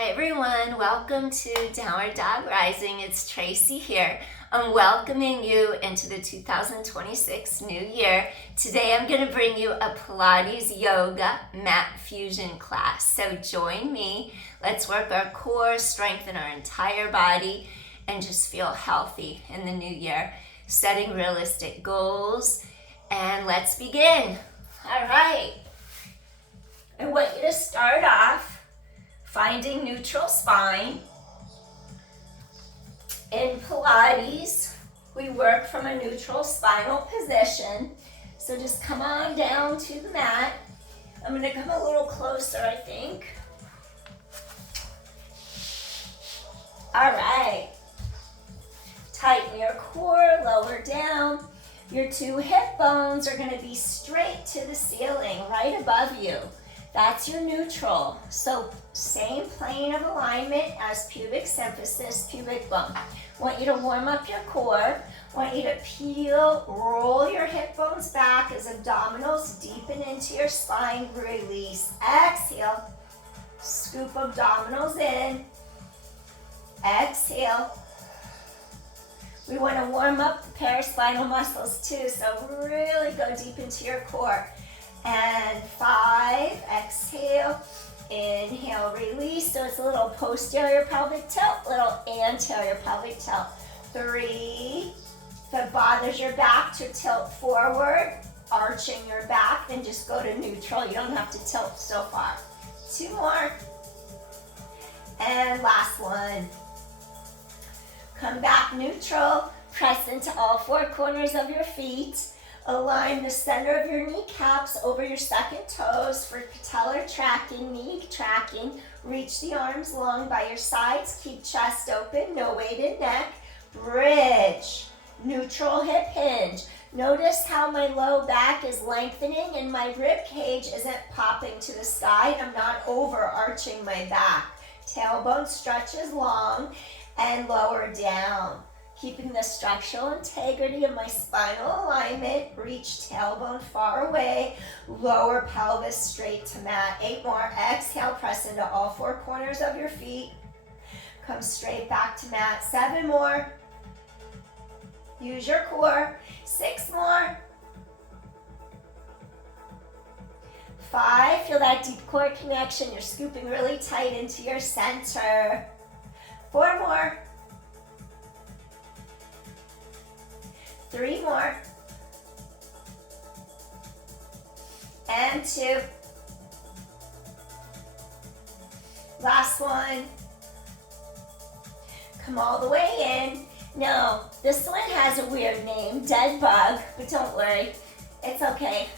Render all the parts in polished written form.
Hi everyone, welcome to Downward Dog Rising. It's Tracy here. I'm welcoming you into the 2026 new year. Today I'm going to bring you a Pilates Yoga Mat Fusion class. So join me. Let's work our core, strengthen our entire body, and just feel healthy in the new year. Setting realistic goals, and let's begin. All right. I want you to start off finding neutral spine. In Pilates, we work from a neutral spinal position. So just come on down to the mat. I'm going to come a little closer, I think. All right. Tighten your core, lower down. Your two hip bones are going to be straight to the ceiling, right above you. That's your neutral. So same plane of alignment as pubic symphysis, pubic bone. Want you to warm up your core. Want you to peel, roll your hip bones back as abdominals deepen into your spine. Release. Exhale. Scoop abdominals in. Exhale. We want to warm up the paraspinal muscles too, so really go deep into your core. And 5, exhale, inhale, release. So it's a little posterior pelvic tilt, little anterior pelvic tilt. 3, if it bothers your back to tilt forward, arching your back, then just go to neutral. You don't have to tilt so far. 2 more. And last one. Come back neutral, press into all 4 corners of your feet. Align the center of your kneecaps over your second toes for patellar tracking, knee tracking. Reach the arms long by your sides. Keep chest open, no weighted neck. Bridge, neutral hip hinge. Notice how my low back is lengthening and my rib cage isn't popping to the side. I'm not overarching my back. Tailbone stretches long and lower down. Keeping the structural integrity of my spinal alignment. Reach tailbone far away. Lower pelvis straight to mat. 8 more. Exhale, press into all 4 corners of your feet. Come straight back to mat. 7 more. Use your core. 6 more. 5, feel that deep core connection. You're scooping really tight into your center. 4 more. 3 more. And 2. Last one. Come all the way in. No, this one has a weird name, dead bug, but don't worry, it's okay.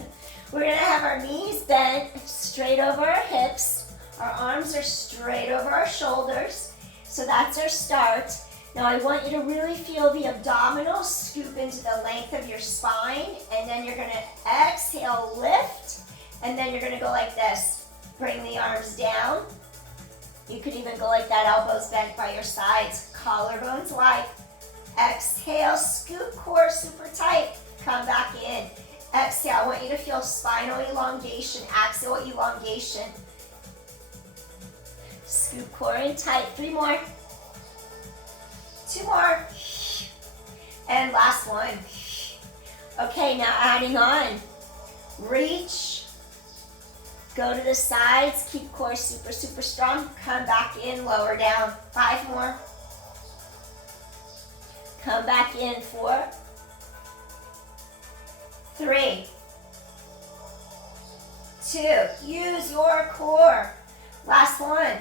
We're gonna have our knees bent straight over our hips. Our arms are straight over our shoulders. So that's our start. Now I want you to really feel the abdominals scoop into the length of your spine, and then you're gonna exhale, lift, and then you're gonna go like this. Bring the arms down. You could even go like that, elbows bent by your sides, collarbones wide. Exhale, scoop core super tight. Come back in. Exhale, I want you to feel spinal elongation, axial elongation. Scoop core in tight. 3 more. 2 more. And last one. Okay, now adding on. Reach. Go to the sides. Keep core super, super strong. Come back in, lower down. 5 more. Come back in. 4. 3. 2. Use your core. Last one.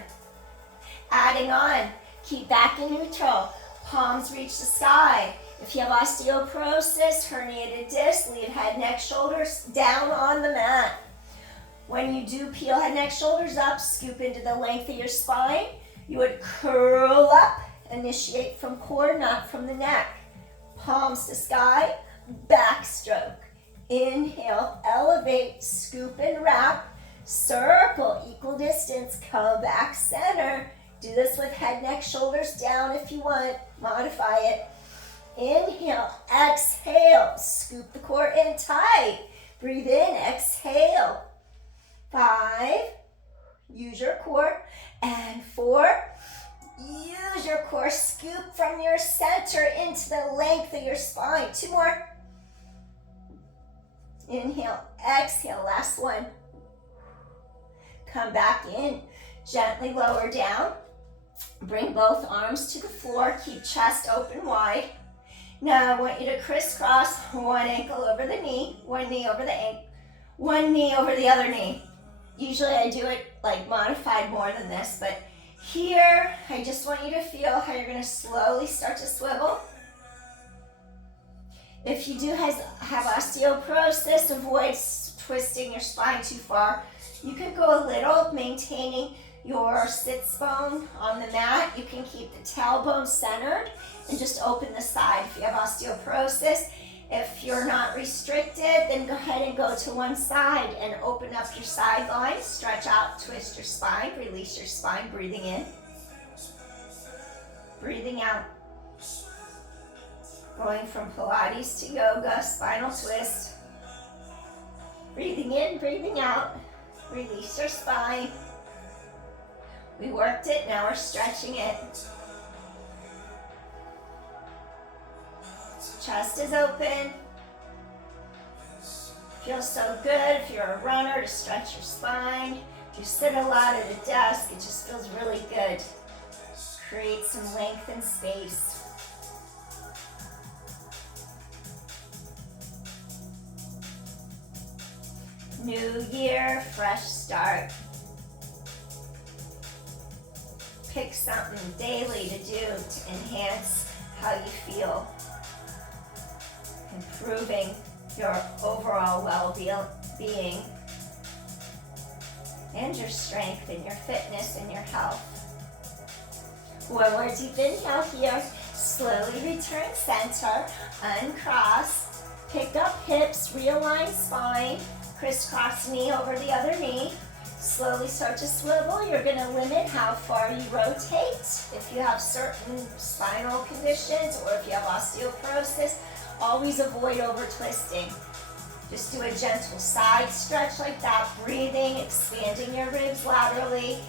Adding on. Keep back in neutral. Palms reach the sky. If you have osteoporosis, herniated disc, leave head, neck, shoulders down on the mat. When you do peel head, neck, shoulders up, scoop into the length of your spine. You would curl up, initiate from core, not from the neck. Palms to sky, backstroke. Inhale, elevate, scoop and wrap. Circle, equal distance, come back center. Do this with head, neck, shoulders down if you want. Modify it. Inhale, exhale, scoop the core in tight. Breathe in, exhale. 5. use your core. And 4, use your core. Scoop from your center into the length of your spine. 2 more. Inhale, exhale, last one. Come back in, gently lower down. Bring both arms to the floor, keep chest open wide. Now I want you to crisscross one ankle over the knee, one knee over the ankle, one knee over the other knee. Usually I do it like modified more than this, but here I just want you to feel how you're gonna slowly start to swivel. If you do have osteoporosis, avoid twisting your spine too far. You can go a little, maintaining your sits bone on the mat. You can keep the tailbone centered and just open the side if you have osteoporosis. If you're not restricted, then go ahead and go to one side and open up your sideline. Stretch out, twist your spine, release your spine, breathing in. Breathing out. Going from Pilates to yoga, spinal twist. Breathing in, breathing out. Release your spine. We worked it, now we're stretching it. Chest is open. Feels so good if you're a runner to stretch your spine. If you sit a lot at a desk, it just feels really good. Create some length and space. New year, fresh start. Pick something daily to do to enhance how you feel. Improving your overall well-being and your strength and your fitness and your health. One more deep inhale here. Slowly return center, uncross, pick up hips, realign spine, crisscross knee over the other knee. Slowly start to swivel. You're going to limit how far you rotate. If you have certain spinal conditions or if you have osteoporosis, always avoid over twisting. Just do a gentle side stretch like that, breathing, expanding your ribs laterally.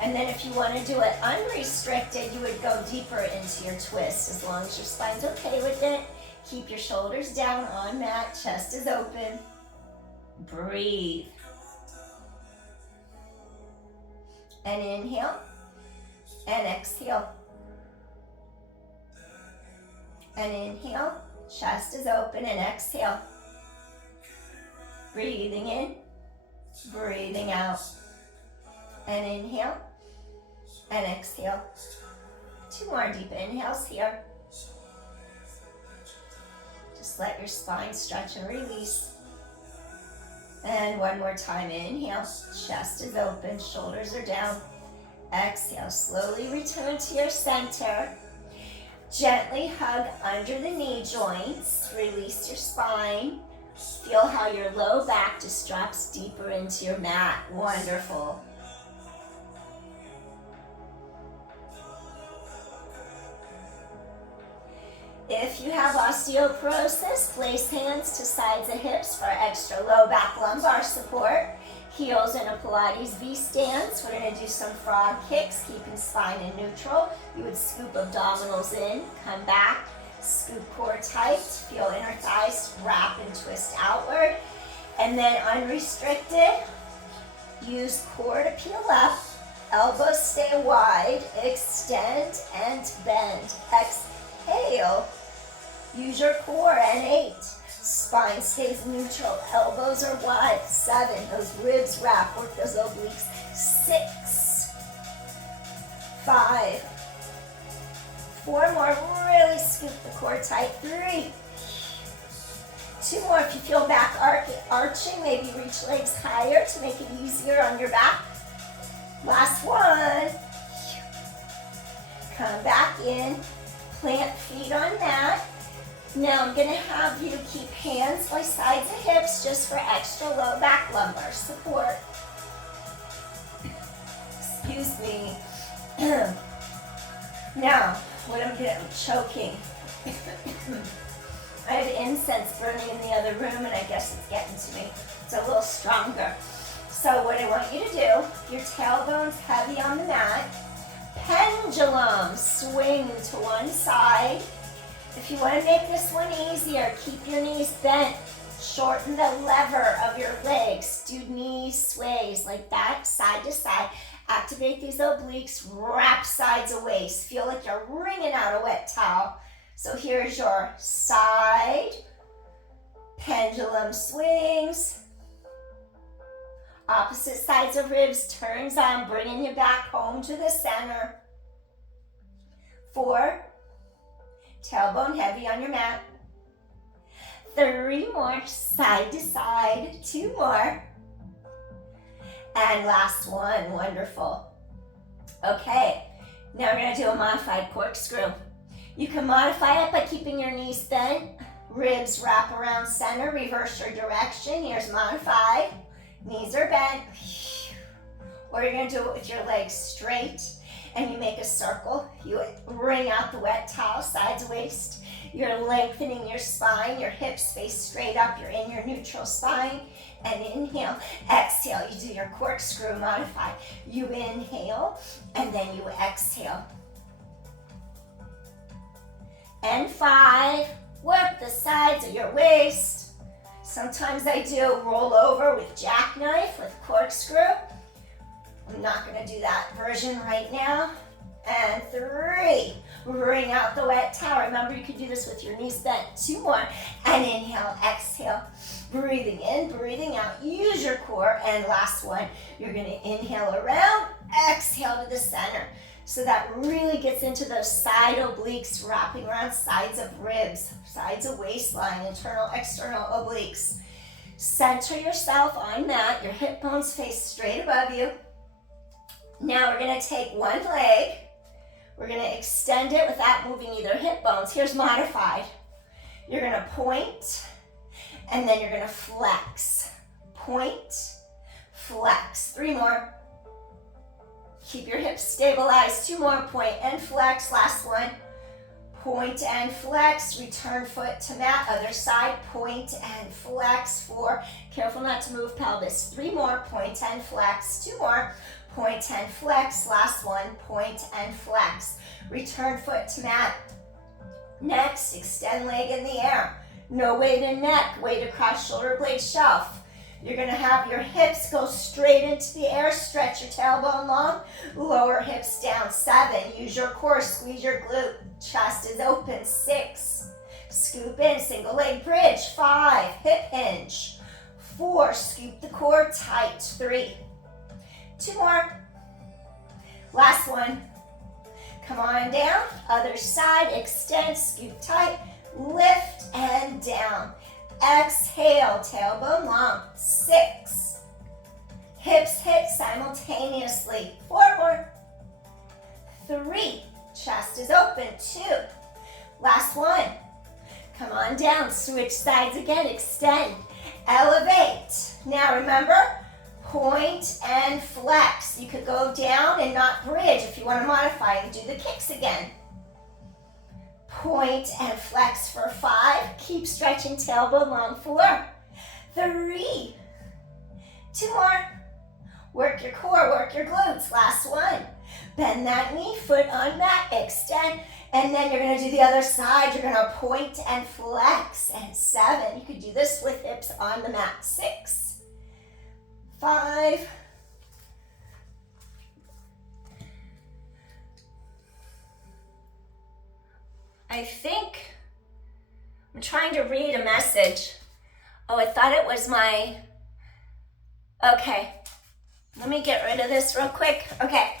And then if you want to do it unrestricted, you would go deeper into your twist. As long as your spine's okay with it, keep your shoulders down on mat, chest is open. Breathe. And inhale and exhale. And inhale, chest is open, and exhale. Breathing in, breathing out. And inhale and exhale. 2 more deep inhales here. Just let your spine stretch and release. And one more time, inhale, chest is open, shoulders are down. Exhale, slowly return to your center. Gently hug under the knee joints, release your spine. Feel how your low back just drops deeper into your mat. Wonderful. If you have osteoporosis, place hands to sides of hips for extra low back lumbar support. Heels in a Pilates V stance. We're going to do some frog kicks, keeping spine in neutral. You would scoop abdominals in, come back, scoop core tight, feel inner thighs wrap and twist outward. And then unrestricted, use core to peel up, elbows stay wide, extend and bend. Exhale. Use your core, and 8. Spine stays neutral, elbows are wide. 7, those ribs wrap, work those obliques. 6, 5, 4 more, really scoop the core tight. 3, 2 more. If you feel back arching, maybe reach legs higher to make it easier on your back. Last one. Come back in, plant feet on mat. Now I'm going to have you keep hands by sides of hips just for extra low back lumbar support. Excuse me. Now, what I'm doing, I'm choking. I have incense burning in the other room and I guess it's getting to me. It's a little stronger. So what I want you to do, your tailbone's heavy on the mat. Pendulum, swing to one side. If you want to make this one easier, keep your knees bent. Shorten the lever of your legs. Do knee sways like that, side to side. Activate these obliques, wrap sides of waist. Feel like you're wringing out a wet towel. So here's your side, pendulum swings. Opposite sides of ribs, turns on, bringing you back home to the center. 4, tailbone heavy on your mat. 3 more, side to side. 2 more. And last one, wonderful. Okay, now we're gonna do a modified corkscrew. You can modify it by keeping your knees bent, ribs wrap around center, reverse your direction. Here's modified. Knees are bent. Or you're gonna do it with your legs straight and you make a circle. You wring out the wet towel, sides of waist. You're lengthening your spine, your hips face straight up. You're in your neutral spine. And inhale, exhale. You do your corkscrew modified. You inhale and then you exhale. And 5, work the sides of your waist. Sometimes I do roll over with jackknife, with corkscrew. I'm not gonna do that version right now. And 3, wring out the wet towel. Remember, you can do this with your knees bent. 2 more, and inhale, exhale. Breathing in, breathing out. Use your core. And last one, you're gonna inhale around, exhale to the center. So that really gets into those side obliques, wrapping around sides of ribs, sides of waistline, internal, external obliques. Center yourself on mat. Your hip bones face straight above you. Now we're gonna take one leg. We're gonna extend it without moving either hip bones. Here's modified. You're gonna point, and then you're gonna flex. Point, flex. 3 more. Keep your hips stabilized. 2 more, point and flex. Last one. Point and flex. Return foot to mat. Other side, point and flex. 4. Careful not to move pelvis. 3 more, point and flex. 2 more. Point and flex. Last one, point and flex. Return foot to mat. Next, extend leg in the air. No weight in neck, weight across shoulder blade shelf. You're gonna have your hips go straight into the air, stretch your tailbone long, lower hips down. 7, use your core, squeeze your glute. Chest is open. 6, scoop in, single leg bridge. 5, hip hinge. 4, scoop the core tight. 3, 2 more. Last one. Come on down. Other side. Extend. Scoop tight. Lift and down. Exhale. Tailbone long. 6. Hips hit simultaneously. 4 more. 3. Chest is open. 2. Last one. Come on down. Switch sides again. Extend. Elevate. Now remember, point and flex. You could go down and not bridge if you want to modify and do the kicks again. Point and flex for 5. Keep stretching tailbone long. 4, 3, 2 more. Work your core, work your glutes. Last one. Bend that knee, foot on mat, extend, and then you're gonna do the other side. You're gonna point and flex. And 7, you could do this with hips on the mat. 6, 5, I think I'm trying to read a message. Oh, I thought it was my, okay. Let me get rid of this real quick. Okay,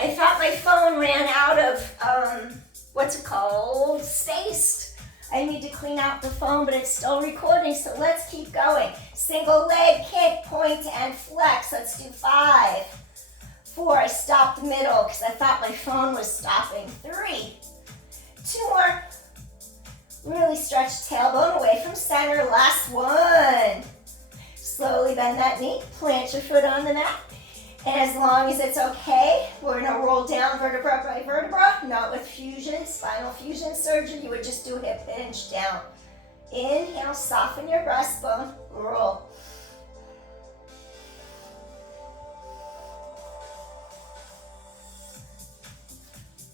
I thought my phone ran out of, what's it called, space. I need to clean out the phone, but it's still recording, so let's keep going. Single leg kick, point and flex. Let's do 5, 4, I stopped middle because I thought my phone was stopping. 3, 2 more. Really stretch tailbone away from center. Last one. Slowly bend that knee, plant your foot on the mat. And as long as it's okay, we're gonna roll down vertebra by vertebra, not with fusion, spinal fusion surgery. You would just do hip hinge down. Inhale, soften your breastbone, roll.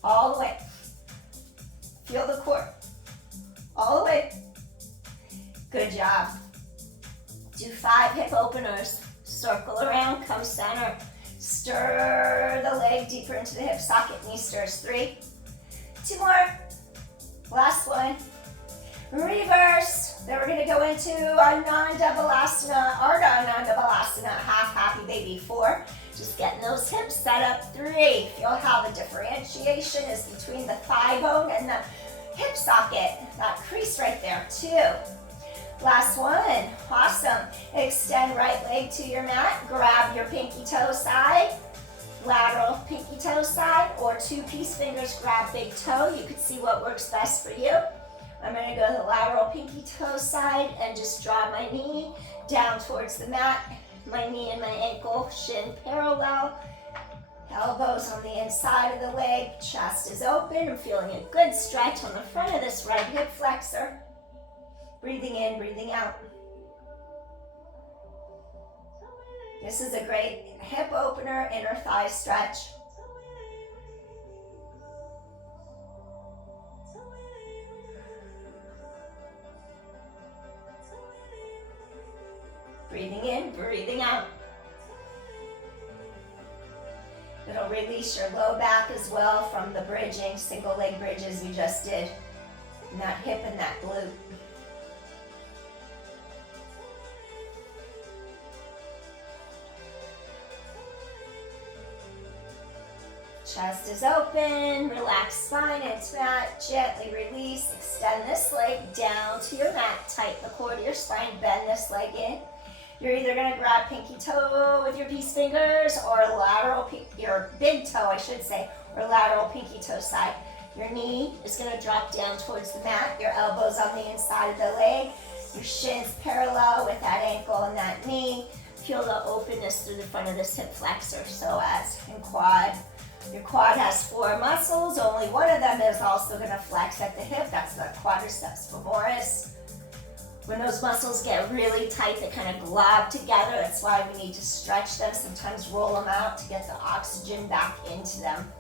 all the way. Feel the core, all the way. Good job. Do 5 hip openers. Circle around, come center. Stir the leg deeper into the hip socket, knee stirs. 3, 2 more. Last one. Reverse. Then we're gonna go into our non-double asana, or non-double asana, half happy baby. 4, just getting those hips set up. 3, feel how the differentiation is between the thigh bone and the hip socket, that crease right there. 2, last one, awesome. Extend right leg to your mat, grab your pinky toe side, lateral pinky toe side, or 2 peace fingers, grab big toe. You can see what works best for you. I'm gonna go to the lateral pinky toe side and just draw my knee down towards the mat, my knee and my ankle, shin parallel, elbows on the inside of the leg, chest is open. I'm feeling a good stretch on the front of this right hip flexor. Breathing in, breathing out. This is a great hip opener, inner thigh stretch. Breathing in, breathing out. It'll release your low back as well from the bridging, single leg bridges we just did. And that hip and that glute. Chest is open, relax spine into mat, gently release, extend this leg down to your mat, tighten the core to your spine, bend this leg in. You're either gonna grab pinky toe with your peace fingers or lateral, your big toe I should say, or lateral pinky toe side. Your knee is gonna drop down towards the mat, your elbows on the inside of the leg, your shins parallel with that ankle and that knee. Feel the openness through the front of this hip flexor, psoas and quad. Your quad has 4 muscles, only one of them is also gonna flex at the hip, that's the quadriceps femoris. When those muscles get really tight, they kind of glob together. That's why we need to stretch them, sometimes roll them out to get the oxygen back into them.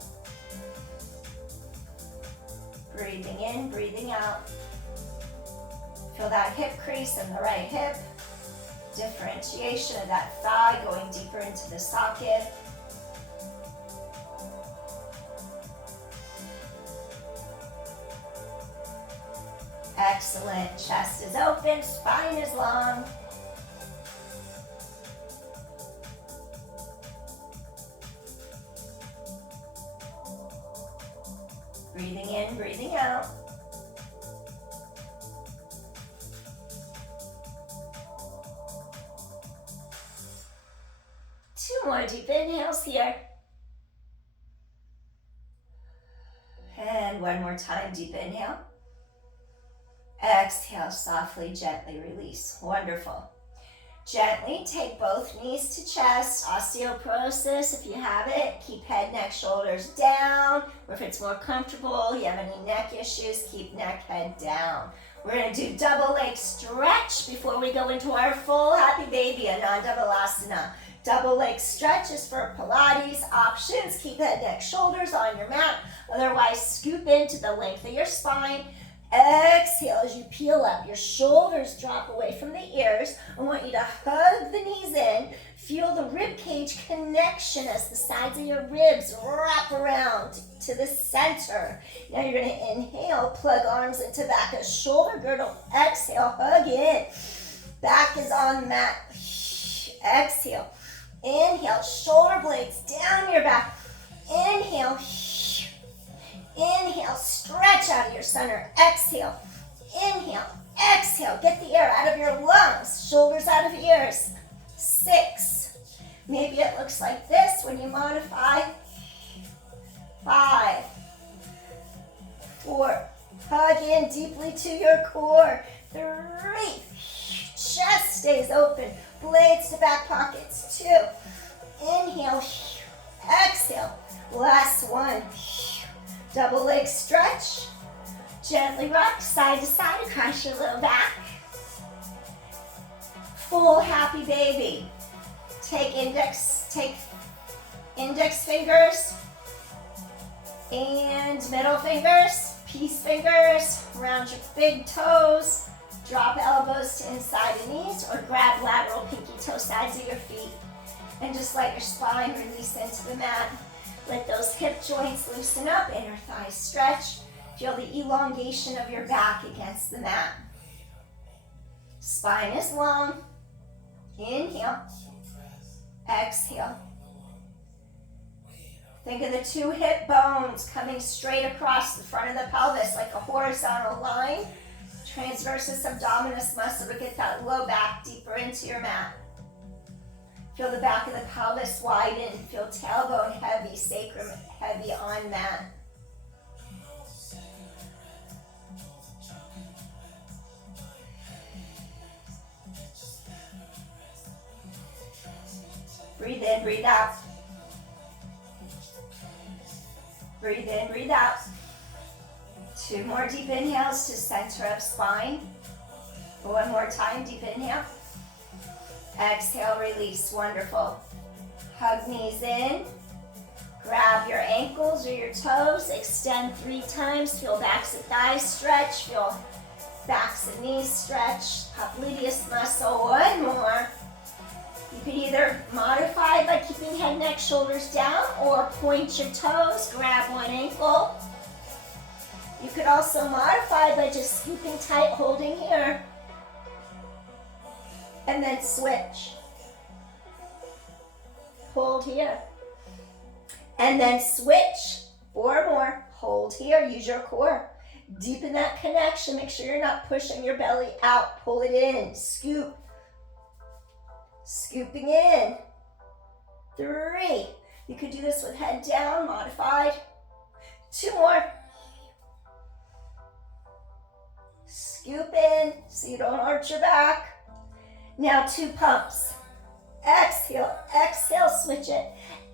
Breathing in, breathing out. Feel that hip crease in the right hip. Differentiation of that thigh going deeper into the socket. Excellent. Chest is open, spine is long. Breathing in, breathing out. Two more deep inhales here. And one more time, deep inhale. Exhale, softly, gently release. Wonderful. Gently take both knees to chest. Osteoporosis, if you have it, keep head, neck, shoulders down. Or if it's more comfortable, you have any neck issues, keep neck, head down. We're gonna do double leg stretch before we go into our full happy baby, a non-double asana. Double leg stretch is for Pilates options. Keep head, neck, shoulders on your mat. Otherwise, scoop into the length of your spine. Exhale as you peel up. Your shoulders drop away from the ears. I want you to hug the knees in. Feel the rib cage connection as the sides of your ribs wrap around to the center. Now you're going to inhale, plug arms into back, a shoulder girdle. Exhale, hug in. Back is on the mat. Exhale. Inhale, shoulder blades down your back. Inhale. Inhale, stretch out of your center. Exhale, inhale, exhale. Get the air out of your lungs, shoulders out of ears. 6. Maybe it looks like this when you modify. 5, 4. Hug in deeply to your core. 3. Chest stays open. Blades to back pockets. 2. Inhale, exhale. Last one. Double leg stretch. Gently rock side to side across your low back. Full happy baby. Take index fingers and Bend middle fingers, peace fingers, round your big toes. Drop elbows to inside the knees or grab lateral pinky toe sides of your feet. And just let your spine release into the mat. Let those hip joints loosen up, inner thighs stretch. Feel the elongation of your back against the mat. Spine is long. Inhale. Exhale. Think of the two hip bones coming straight across the front of the pelvis like a horizontal line. Transversus abdominis muscle to get that low back deeper into your mat. Feel the back of the pelvis widen. Feel tailbone heavy, sacrum heavy on mat. Breathe in, breathe out. Breathe in, breathe out. 2 more deep inhales to center of spine. 1 more time, deep inhale. Exhale, release, wonderful. Hug knees in. Grab your ankles or your toes. Extend 3 times. Feel backs of thighs stretch. Feel backs of knees stretch. Popliteus muscle, 1 more. You could either modify by keeping head, neck, shoulders down or point your toes, grab 1 ankle. You could also modify by just scooping tight, holding here. And then switch. Hold here. And then switch. 4 more. Hold here. Use your core. Deepen that connection. Make sure you're not pushing your belly out. Pull it in. Scoop. Scooping in. 3. You could do this with head down, modified. 2 more. Scoop in so you don't arch your back. Now 2 pumps. Exhale, exhale, switch it.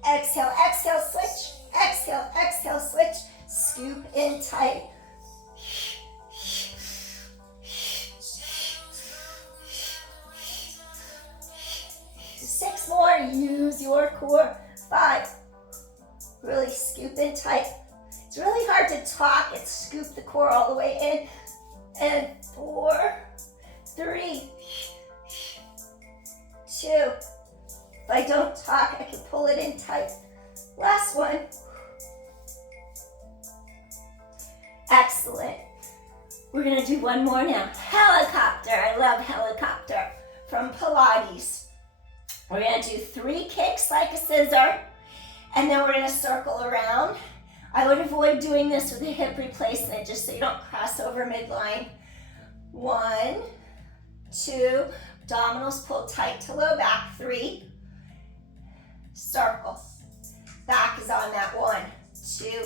Exhale, exhale, switch. Exhale, exhale, switch. Scoop in tight. 6 more. Use your core. 5. Really scoop in tight. It's really hard to talk and scoop the core all the way in. And 4, 3, 2. If I don't talk, I can pull it in tight. Last one. Excellent. We're gonna do 1 more now. Helicopter. I love helicopter from Pilates. We're gonna do 3 kicks like a scissor, and then we're gonna circle around. I would avoid doing this with a hip replacement just so you don't cross over midline. 1, 2, abdominals pull tight to low back. 3, circle. Back is on that. 1, 2,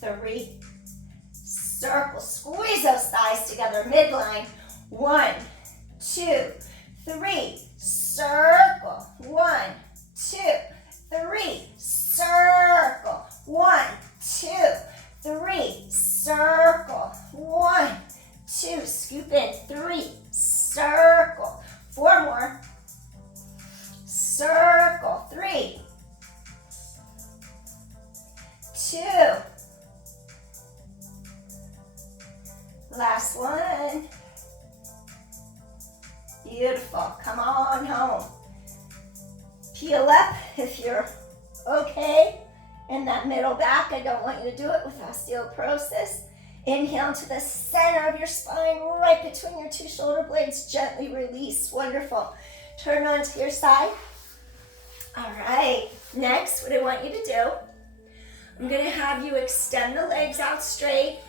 3, circle. Squeeze those thighs together, midline. 1, 2, 3, circle. 1, 2, 3, circle. 1, 2, 3, circle. 1, 2, scoop in. 3, circle. 4 more. Circle. 3, 2. Last one. Beautiful. Come on home. Peel up if you're okay. In that middle back, I don't want you to do it with osteoporosis. Inhale to the center of your spine, right between your 2 shoulder blades. Gently release. Wonderful. Turn onto your side. All right. Next, what I want you to do, I'm going to have you extend the legs out straight.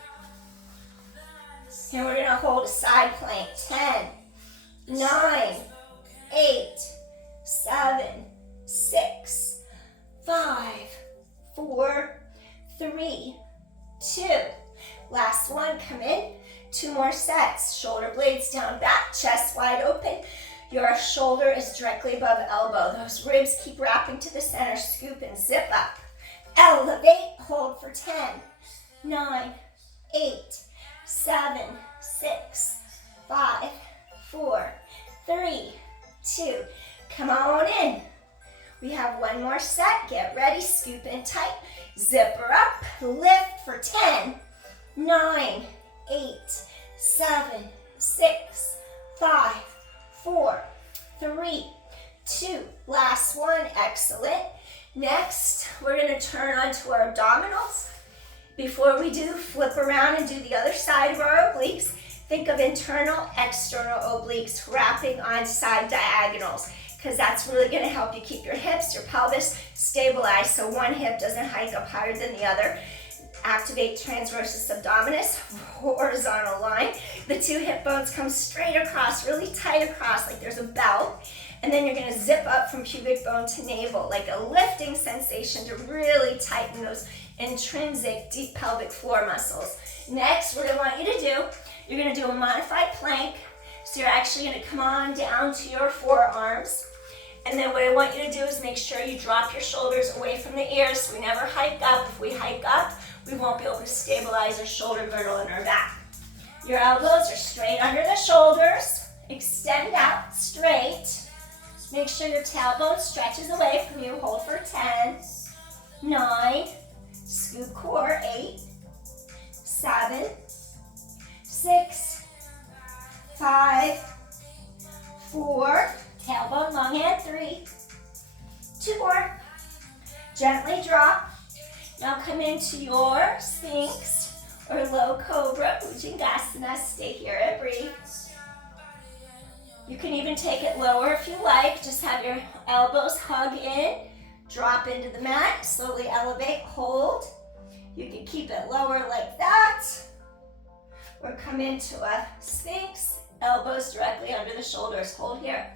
And we're going to hold a side plank. 10, 9, 8, 7, 6, 5, 4, 3, 2. Last one, come in. 2 more sets. Shoulder blades down, back, chest wide open. Your shoulder is directly above elbow. Those ribs keep wrapping to the center. Scoop and zip up. Elevate, hold for 10, 9, 8, 7, 6, 5, 4, 3, 2. Come on in. We have 1 more set. Get ready. Scoop in tight. Zipper up. Lift for 9, 8, 7, 6, 5, 4, 3, 2. Last one, excellent. Next, we're gonna turn onto our abdominals. Before we do, flip around and do the other side of our obliques. Think of internal, external obliques wrapping on side diagonals, because that's really gonna help you keep your hips, your pelvis stabilized so one hip doesn't hike up higher than the other. Activate transversus abdominis, horizontal line. The two hip bones come straight across, really tight across, like there's a belt. And then you're gonna zip up from pubic bone to navel, like a lifting sensation to really tighten those intrinsic deep pelvic floor muscles. Next, what I want you to do, you're gonna do a modified plank. So you're actually gonna come on down to your forearms. And then what I want you to do is make sure you drop your shoulders away from the ears so we never hike up. If we hike up, we won't be able to stabilize our shoulder girdle in our back. Your elbows are straight under the shoulders. Extend out straight. Make sure your tailbone stretches away from you. Hold for 10, 9, scoop core, 8, 7, 6, 5, 4, tailbone long hand, 3, 2 more. Gently drop. Now come into your Sphinx or low cobra, Bhujangasana. Stay here and breathe. You can even take it lower if you like. Just have your elbows hug in, drop into the mat, slowly elevate, hold. You can keep it lower like that, or come into a Sphinx, elbows directly under the shoulders. Hold here.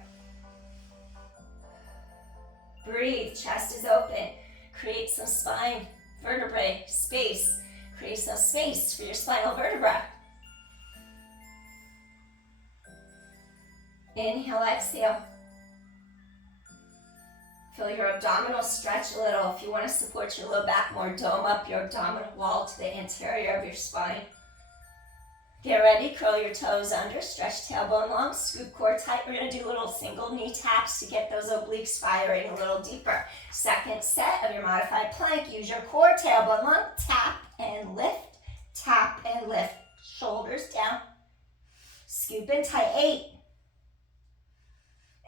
Breathe, chest is open. Create some spine vertebrae space. Create some space for your spinal vertebra. Inhale, exhale. Feel your abdominals stretch a little. If you want to support your low back more, dome up your abdominal wall to the anterior of your spine. Get ready, curl your toes under, stretch tailbone long, scoop core tight. We're going to do little single knee taps to get those obliques firing a little deeper. Second set of your modified plank. Use your core, tailbone long, tap and lift, tap and lift. Shoulders down. Scoop in tight, 8.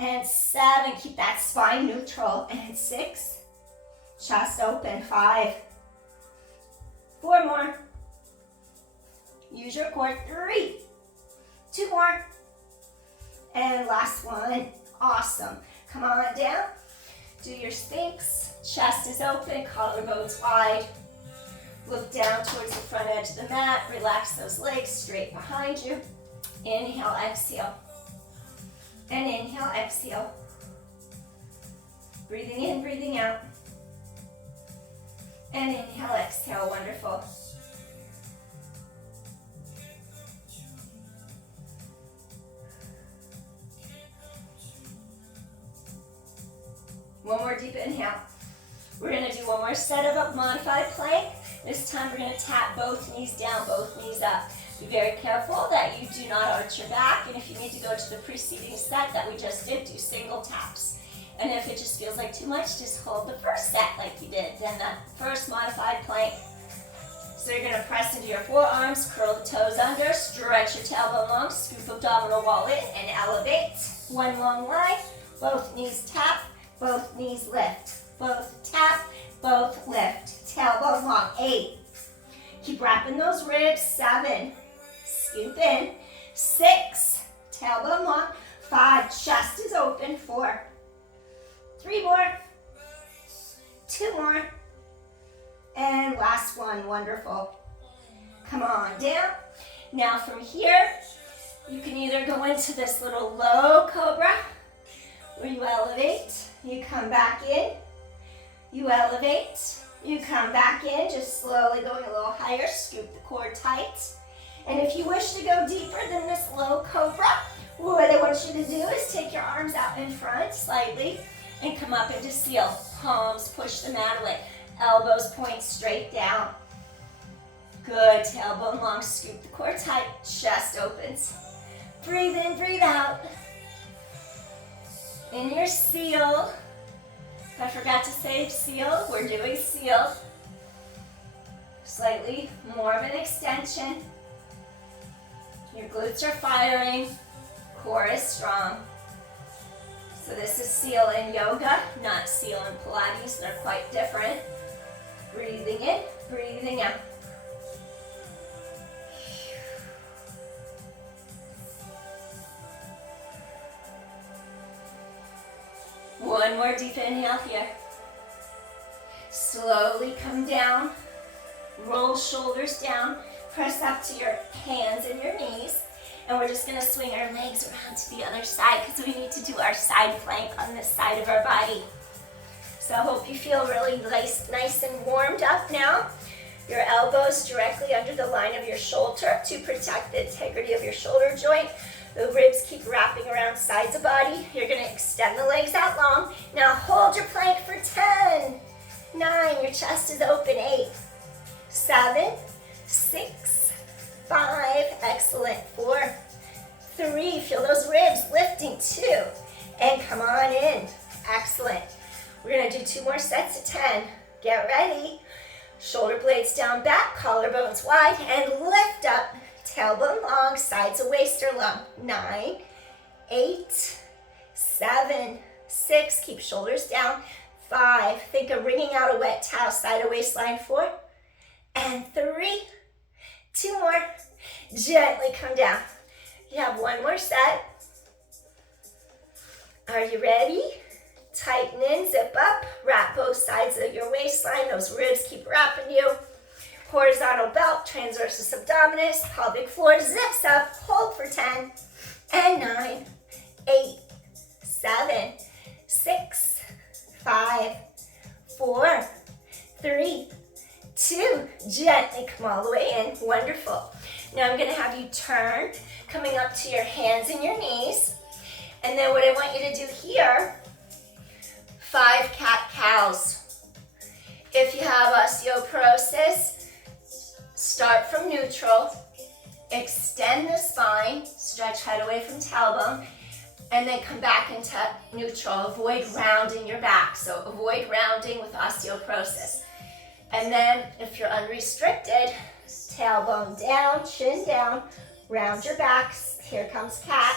And 7, keep that spine neutral. And 6, chest open, 5. 4 more. Use your core, 3. 2 more. And last one, awesome. Come on down, do your Sphinx. Chest is open, collarbones wide. Look down towards the front edge of the mat. Relax those legs straight behind you. Inhale, exhale. And inhale, exhale. Breathing in, breathing out. And inhale, exhale, wonderful. One more deep inhale. We're gonna do one more set of a modified plank. This time we're gonna tap both knees down, both knees up. Be very careful that you do not arch your back, and if you need to go to the preceding set that we just did, do single taps. And if it just feels like too much, just hold the first set like you did, then that first modified plank. So you're gonna press into your forearms, curl the toes under, stretch your tailbone long, scoop abdominal wall in, and elevate. One long line, both knees tap, both knees lift. Both tap, both lift. Tailbone long, 8. Keep wrapping those ribs, 7. Scoop in, 6, tailbone long, 5, chest is open, 4, 3 more, 2 more, and last one, wonderful. Come on down. Now from here, you can either go into this little low cobra, where you elevate, you come back in, you elevate, you come back in, just slowly going a little higher, scoop the core tight. And if you wish to go deeper than this low cobra, what I want you to do is take your arms out in front slightly and come up into seal. Palms push the mat away. Elbows point straight down. Good, tailbone long, scoop the core tight, chest opens. Breathe in, breathe out. In your seal, I forgot to say seal, we're doing seal. Slightly more of an extension. Your glutes are firing. Core is strong. So this is seal in yoga, not seal in Pilates. They're quite different. Breathing in, breathing out. One more deep inhale here. Slowly come down. Roll shoulders down. Press up to your hands and your knees. And we're just going to swing our legs around to the other side because we need to do our side plank on this side of our body. So I hope you feel really nice and warmed up now. Your elbows directly under the line of your shoulder to protect the integrity of your shoulder joint. The ribs keep wrapping around sides of body. You're going to extend the legs out long. Now hold your plank for 10, 9, your chest is open, 8, 7, 6, 5, excellent, 4, 3, feel those ribs lifting, 2, and come on in, excellent. We're going to do 2 more sets of 10. Get ready. Shoulder blades down back, collarbones wide, and lift up. Tailbone long, sides of waist are long. 9, 8, 7, 6, keep shoulders down. 5, think of wringing out a wet towel, side of waistline. 4, and 3, 2 more. Gently come down. You have 1 more set. Are you ready? Tighten in, zip up, wrap both sides of your waistline. Those ribs keep wrapping you. Horizontal belt, transversus abdominis, pelvic floor zips up. Hold for 10, and 9, 8, 7, 6, 5, 4, 3, 2. Gently come all the way in. Wonderful. Now I'm going to have you turn, coming up to your hands and your knees. And then what I want you to do here, 5 cat-cows. If you have osteoporosis, start from neutral, extend the spine, stretch head away from tailbone, and then come back into neutral. Avoid rounding your back, so avoid rounding with osteoporosis. And then if you're unrestricted, tailbone down, chin down, round your back. Here comes cat.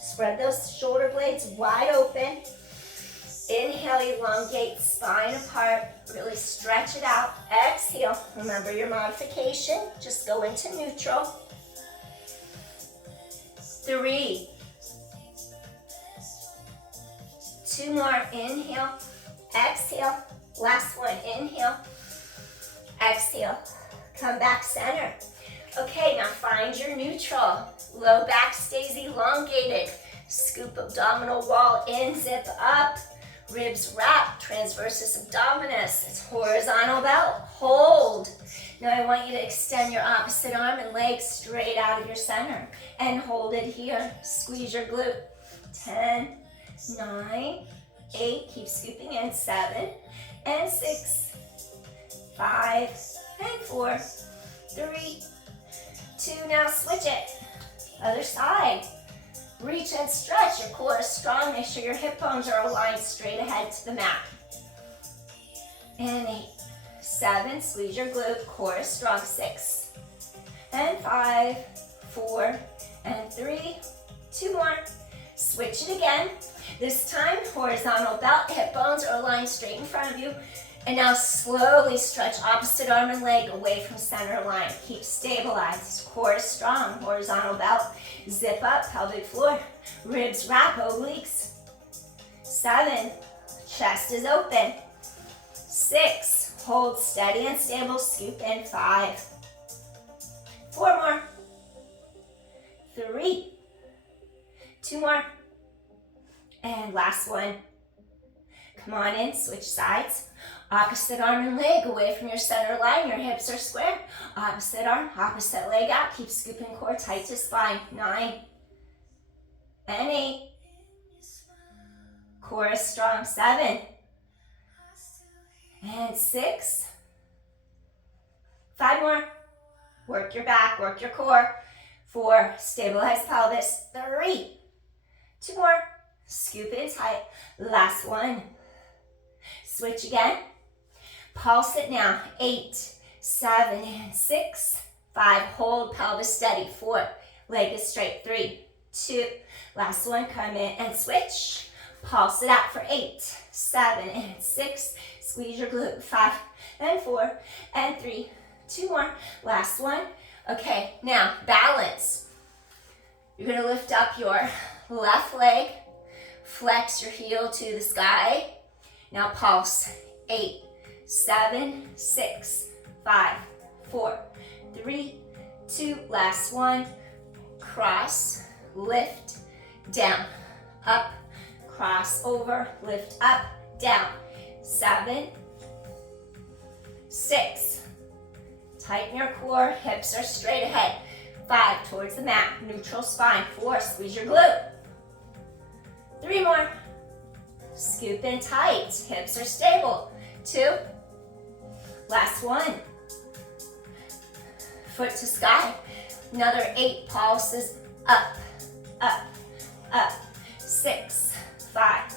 Spread those shoulder blades wide open. Inhale, elongate, spine apart, really stretch it out. Exhale, remember your modification, just go into neutral. 3, 2 more, inhale, exhale, last one, inhale, exhale, come back center. Okay, now find your neutral. Low back stays elongated. Scoop abdominal wall in, zip up. Ribs wrap, transversus abdominis. It's horizontal belt. Hold. Now I want you to extend your opposite arm and leg straight out of your center. And hold it here. Squeeze your glute. 10, 9, 8. Keep scooping in. 7, and 6, 5, and 4, 3, 2. Now switch it. Other side. Reach and stretch, your core is strong. Make sure your hip bones are aligned straight ahead to the mat. And 8, 7, squeeze your glute, core is strong. 6, and 5, 4, and 3, 2 more. Switch it again. This time, horizontal belt, hip bones are aligned straight in front of you. And now slowly stretch opposite arm and leg away from center line. Keep stabilized. Core is strong. Horizontal belt. Zip up, pelvic floor. Ribs wrap, obliques. 7, chest is open. 6, hold steady and stable. Scoop in. 5, 4 more. 3, 2 more. And last one. Come on in, switch sides. Opposite arm and leg away from your center line. Your hips are square. Opposite arm, opposite leg out. Keep scooping core tight to spine. 9, and 8. Core is strong. 7, and 6. 5 more. Work your back, work your core. 4, stabilize pelvis. 3, 2 more. Scoop in tight. Last one. Switch again. Pulse it now. 8, 7 and 6, 5, hold pelvis steady, 4, leg is straight, 3, 2, last one, come in and switch, pulse it out for 8, 7 and 6, squeeze your glute, 5 and 4 and 3, 2 more, last one. Okay, now balance. You're gonna lift up your left leg, flex your heel to the sky. Now pulse, 8, 7, 6, 5, 4, 3, 2, last one. Cross, lift, down, up, cross over, lift up, down. 7, 6, tighten your core, hips are straight ahead. 5, towards the mat, neutral spine. 4, squeeze your glute. 3 more. Scoop in tight, hips are stable. 2, last one. Foot to sky. Another 8 pulses, up, up, up. 6, 5,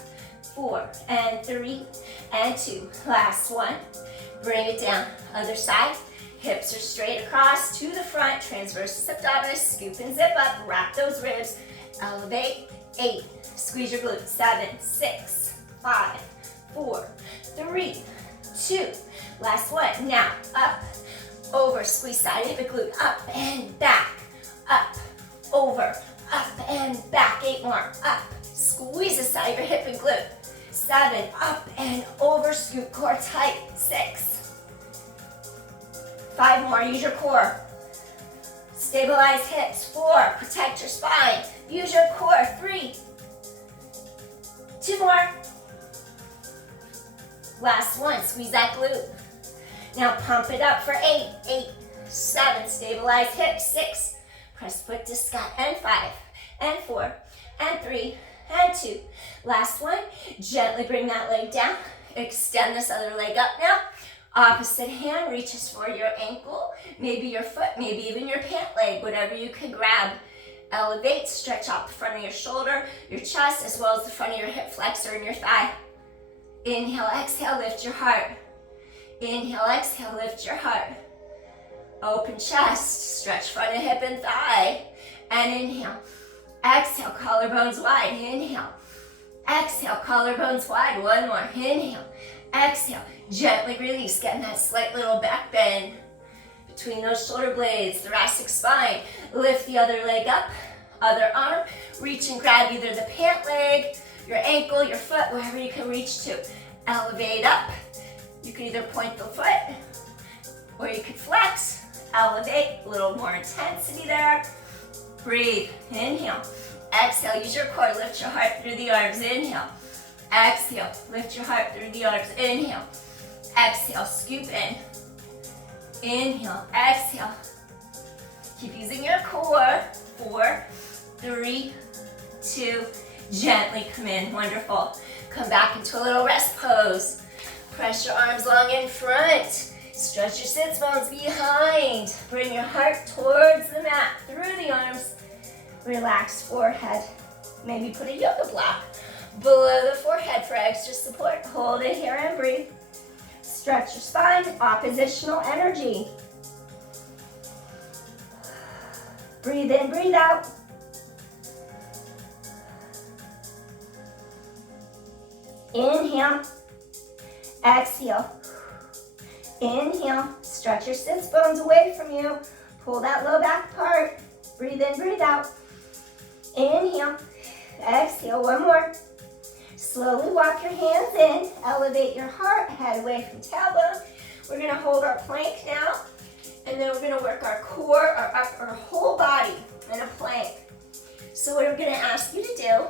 4, and 3, and 2. Last one. Bring it down, other side. Hips are straight across to the front, transversus abdominis, scoop and zip up, wrap those ribs, elevate, 8, squeeze your glutes, 7, 6, 5, 4, 3, 2, last one. Now, up, over, squeeze side of the glute, up and back, up, over, up and back, 8 more, up, squeeze the side of your hip and glute, 7, up and over, scoop core tight, 6, 5 more, use your core. Stabilize hips, 4, protect your spine. Use your core, 3, 2 more. Last one, squeeze that glute. Now pump it up for 8, 8, 7, stabilize hips, 6, press foot to sky, and 5, and 4, and 3, and 2. Last one, gently bring that leg down. Extend this other leg up now. Opposite hand reaches for your ankle, maybe your foot, maybe even your pant leg, whatever you can grab. Elevate, stretch out the front of your shoulder, your chest, as well as the front of your hip flexor and your thigh. Inhale, exhale, lift your heart. Inhale, exhale, lift your heart. Open chest, stretch front of hip and thigh. And inhale. Exhale, collarbones wide. Inhale. Exhale, collarbones wide. One more. Inhale. Exhale. Gently release, getting that slight little back bend between those shoulder blades, thoracic spine. Lift the other leg up, other arm. Reach and grab either the pant leg, your ankle, your foot, wherever you can reach to. Elevate up. You can either point the foot or you could flex. Elevate, a little more intensity there. Breathe, inhale. Exhale, use your core, lift your heart through the arms. Inhale. Exhale, lift your heart through the arms. Inhale. Exhale, scoop in. Inhale, exhale. Keep using your core. 4, 3, 2, gently come in. Wonderful. Come back into a little rest pose. Press your arms long in front. Stretch your sits bones behind. Bring your heart towards the mat, through the arms. Relax forehead. Maybe put a yoga block below the forehead for extra support. Hold it here and breathe. Stretch your spine, oppositional energy. Breathe in, breathe out. Inhale, exhale. Inhale, stretch your sits bones away from you. Pull that low back apart. Breathe in, breathe out. Inhale, exhale, one more. Slowly walk your hands in, elevate your heart, head away from tailbone. We're gonna hold our plank now, and then we're gonna work our core, our whole body in a plank. So what we're gonna ask you to do,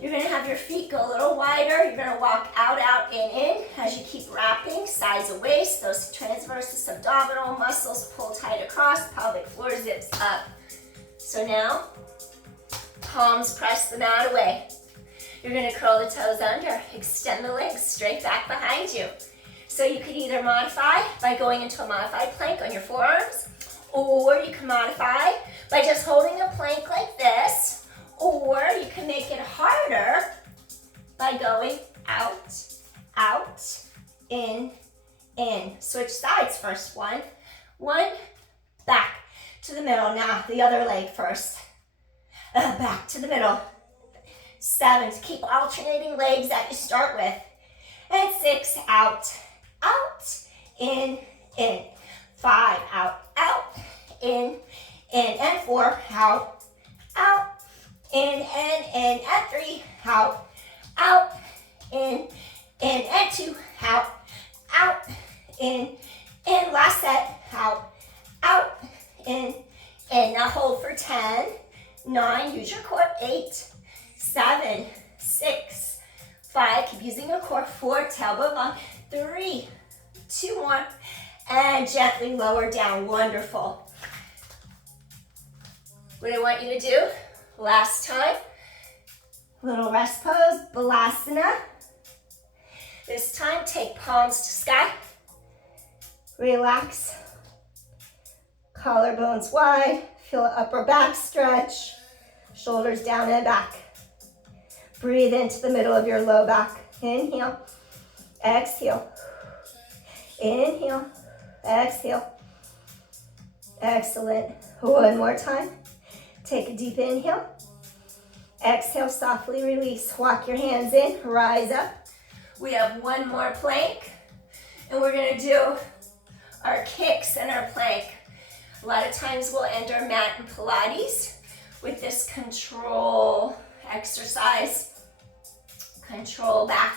you're gonna have your feet go a little wider. You're gonna walk out, in, as you keep wrapping, sides of waist, those transversus abdominal muscles pull tight across, pelvic floor zips up. So now, palms press the mat away. You're gonna curl the toes under, extend the legs straight back behind you. So you could either modify by going into a modified plank on your forearms, or you can modify by just holding a plank like this, or you can make it harder by going out, in, in. Switch sides first. One, back to the middle. Now the other leg first. Back to the middle. 7, keep alternating legs that you start with. And 6, out, in. 5, out, in. And 4, out, in. And 3, out, in. And 2, out, in. And last set, out, in. And now hold for 10, 9, use your core, 8, 7, 6, 5, keep using your core, 4, tailbone long, 3, 2, 1, and gently lower down, wonderful. What I want you to do, last time, little rest pose, Balasana. This time, take palms to sky, relax, collarbones wide, feel upper back stretch, shoulders down and back. Breathe into the middle of your low back. Inhale, exhale. Inhale, exhale. Excellent. One more time. Take a deep inhale. Exhale, softly release. Walk your hands in, rise up. We have one more plank, and we're gonna do our kicks and our plank. A lot of times we'll end our mat in Pilates with this control exercise. Control back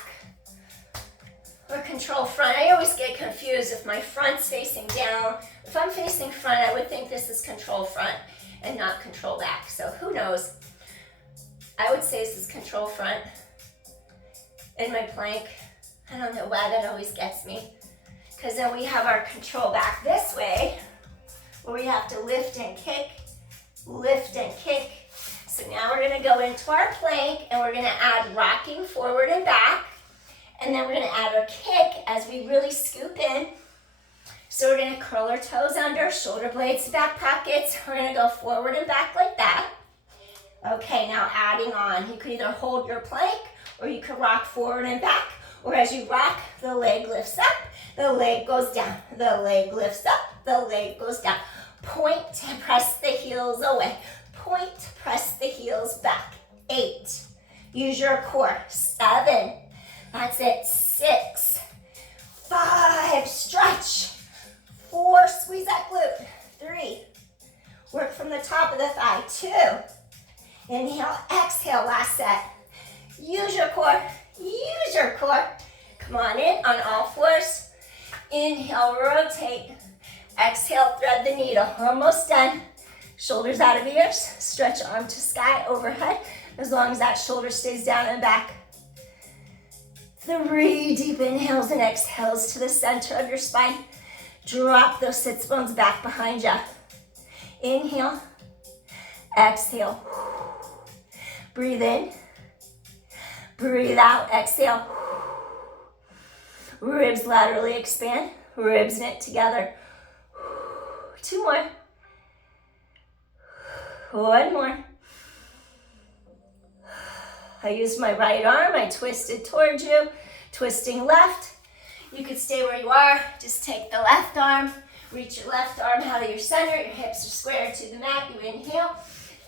or control front. I always get confused if my front's facing down. If I'm facing front, I would think this is control front and not control back. So who knows? I would say this is control front. In my plank, I don't know why that always gets me. Because then we have our control back this way, where we have to lift and kick, lift and kick. So now we're gonna go into our plank and we're gonna add rocking forward and back. And then we're gonna add our kick as we really scoop in. So we're gonna curl our toes under, shoulder blades to back pockets. We're gonna go forward and back like that. Okay, now adding on. You could either hold your plank or you could rock forward and back. Or as you rock, the leg lifts up, the leg goes down, the leg lifts up, the leg goes down. Point and press the heels away. Point, press the heels back. 8, use your core. 7, that's it. 6, 5, stretch. 4, squeeze that glute. 3, work from the top of the thigh. 2, inhale, exhale, last set. Use your core, use your core. Come on in on all fours. Inhale, rotate. Exhale, thread the needle. Almost done. Shoulders out of ears. Stretch arm to sky overhead, as long as that shoulder stays down and back. 3 deep inhales and exhales to the center of your spine. Drop those sits bones back behind you. Inhale. Exhale. Breathe in. Breathe out. Exhale. Ribs laterally expand. Ribs knit together. 2 more. 1 more. I used my right arm. I twisted towards you. Twisting left. You could stay where you are. Just take the left arm. Reach your left arm out of your center. Your hips are square to the mat. You inhale.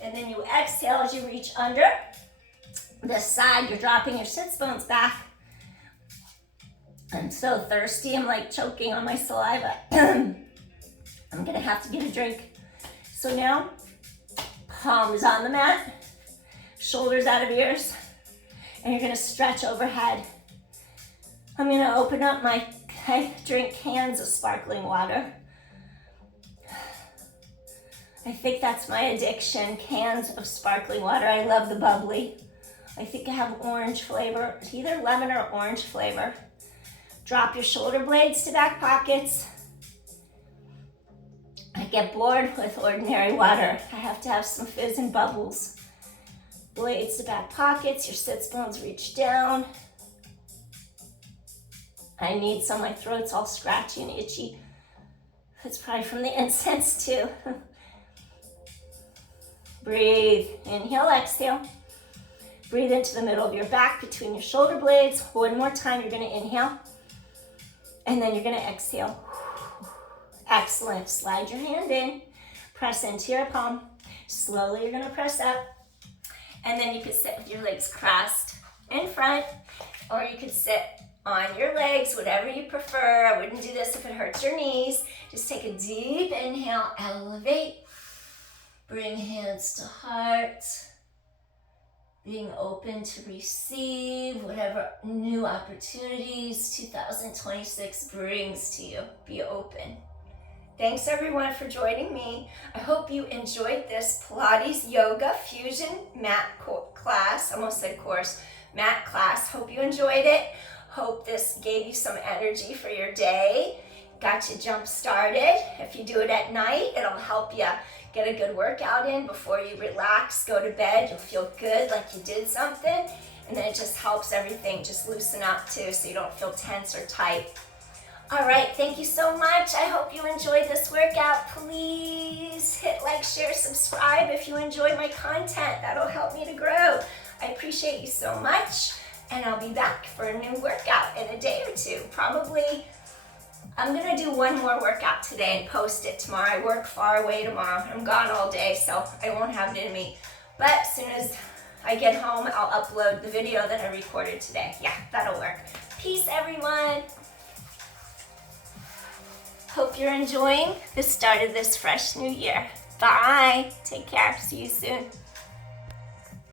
And then you exhale as you reach under the side. You're dropping your sits bones back. I'm so thirsty. I'm like choking on my saliva. I'm gonna have to get a drink. So now, palms on the mat, shoulders out of ears, and you're gonna stretch overhead. I'm gonna open up I drink cans of sparkling water. I think that's my addiction, cans of sparkling water. I love the bubbly. I think I have orange flavor, it's either lemon or orange flavor. Drop your shoulder blades to back pockets. I get bored with ordinary water. I have to have some fizz and bubbles. Blades to back pockets, your sits bones reach down. I need some, my throat's all scratchy and itchy. It's probably from the incense too. Breathe, inhale, exhale. Breathe into the middle of your back between your shoulder blades. 1 more time, you're gonna inhale. And then you're gonna exhale. Excellent. Slide your hand in, press into your palm. Slowly you're gonna press up. And then you could sit with your legs crossed in front, or you could sit on your legs, whatever you prefer. I wouldn't do this if it hurts your knees. Just take a deep inhale, elevate. Bring hands to heart. Being open to receive whatever new opportunities 2026 brings to you. Be open. Thanks everyone for joining me. I hope you enjoyed this Pilates Yoga Fusion mat class. I almost said course, mat class. Hope you enjoyed it. Hope this gave you some energy for your day. Got you jump started. If you do it at night, it'll help you get a good workout in before you relax, go to bed. You'll feel good, like you did something. And then it just helps everything just loosen up too, so you don't feel tense or tight. All right, thank you so much. I hope you enjoyed this workout. Please hit like, share, subscribe if you enjoy my content. That'll help me to grow. I appreciate you so much. And I'll be back for a new workout in a day or two. Probably, I'm gonna do one more workout today and post it tomorrow. I work far away tomorrow. I'm gone all day, so I won't have it in me. But as soon as I get home, I'll upload the video that I recorded today. Yeah, that'll work. Peace, everyone. Hope you're enjoying the start of this fresh new year. Bye. Take care. See you soon.